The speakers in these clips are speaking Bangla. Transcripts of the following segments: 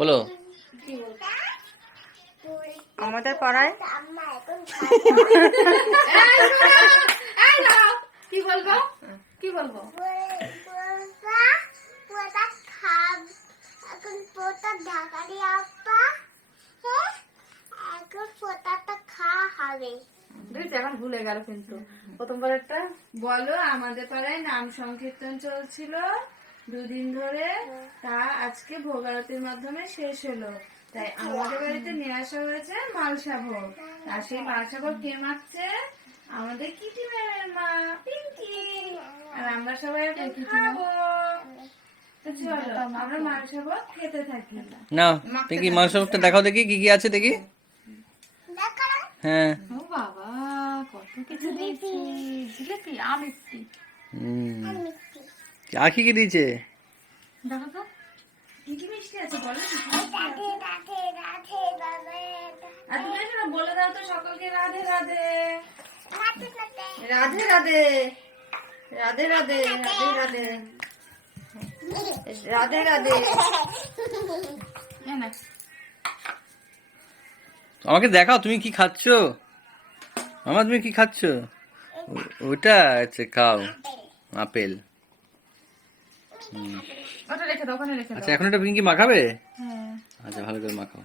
বলো। আমাদের পাড়ায় কি বলবো কি বলবো এখন ভুলে গেল কিন্তু প্রথমবার একটা বলো। আমাদের পাড়ায় নাম সংকীর্তন চলছিল 2 দিন ধরে, তা আজকে ভোগ আরতির মাধ্যমে শেষ হলো। তাই আমাদের বাড়িতে নিয়ে আসা হয়েছে মালসা ভোগ। আর সেই মালসা ভোগ কে মাখছে? আমাদের কিটি ম্যামের মা পিঙ্কি। আর আমরা সবাই এখন খাবো। তো চলো আমরা মালসা ভোগ খেতে থাকি। না পিঙ্কি মাংস দেখাও দেখি কি কি আছে দেখি। হ্যাঁ ও বাবা কত কিছু দিয়েছি। জিলেপি আমিষ্টি আর কি কি দিয়েছে? দেখো তো কি কি মিষ্টি আছে বলো। আর তুমি এসো বলে দাও তো সকলকে রাধে রাধে রাধে রাধে রাধে রাধে রাধে রাধে রাধে রাধে। আমাকে দেখাও তুমি কি খাচ্ছ। মামা তুমি কি খাচ্ছ? ওটা আছে খাও আপেল। ওটা রেখে দাও ওখানে রেখে দাও। আচ্ছা এখন এটা পিঙ্কি মাখাবে? হ্যাঁ আচ্ছা ভালো করে মাখাও।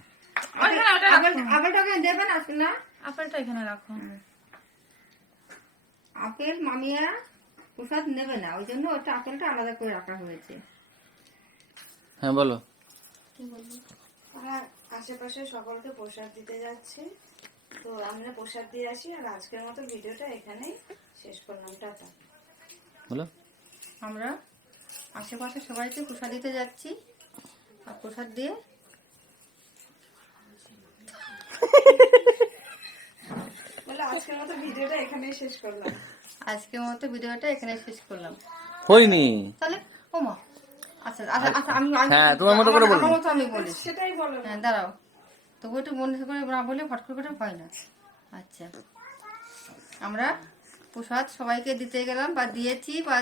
আপেলটা দেবে না? আপেলটা এখানে রাখো। আপেল মামিয়া প্রসাদ নেবে না, ওই জন্য ওটা আপেলটা আলাদা করে রাখা হয়েছে। হ্যাঁ বলো। আমার আশেপাশে সকলকে প্রসাদ দিতে যাচ্ছি, তো আমরা প্রসাদ দিয়ে আসি। আর আজকের মতো ভিডিওটা এখানেই শেষ করলাম। টাটা। বলো। আমরা আশেপাশে সবাইকে প্রসাদ দিতে যাচ্ছি, আর প্রসাদ দিয়ে বলে আজকের মতো ভিডিওটা এখানেই শেষ করলাম। আজকের মতো ভিডিওটা এখানে শেষ করলাম। হয়নি তাহলে ও মা আচ্ছা আচ্ছা আচ্ছা আমি হ্যাঁ তোমার মতো করে বলো। আমার মতো আমি বলি। সেটাই বলো। হ্যাঁ দাঁড়াও, তবু একটু মনে করে না বলে ফট করে হয় না। আচ্ছা আমরা প্রসাদ সবাইকে দিতে গেলাম বা দিয়েছি বা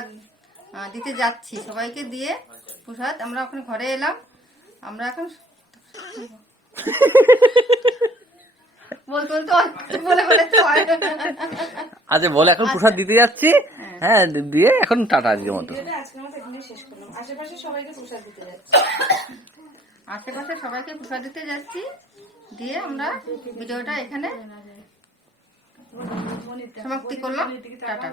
দিতে যাচ্ছি, সবাইকে দিয়ে প্রসাদ আমরা এখন ঘরে এলাম। আমরা এখন বলতে বলে বলে তো হয় না। আচ্ছা বলে এখন প্রসাদ দিতে যাচ্ছি। হ্যাঁ দিয়ে এখন টাটা আজকের মতো। ভিডিওটা আজকের মতো এখানেই শেষ করলাম। আশেপাশে সবাইকে প্রসাদ দিতে যাচ্ছি। আশেপাশে সবাইকে প্রসাদ দিতে যাচ্ছি, দিয়ে আমরা ভিডিওটা এখানে সমাপ্তি করলাম। টাটা।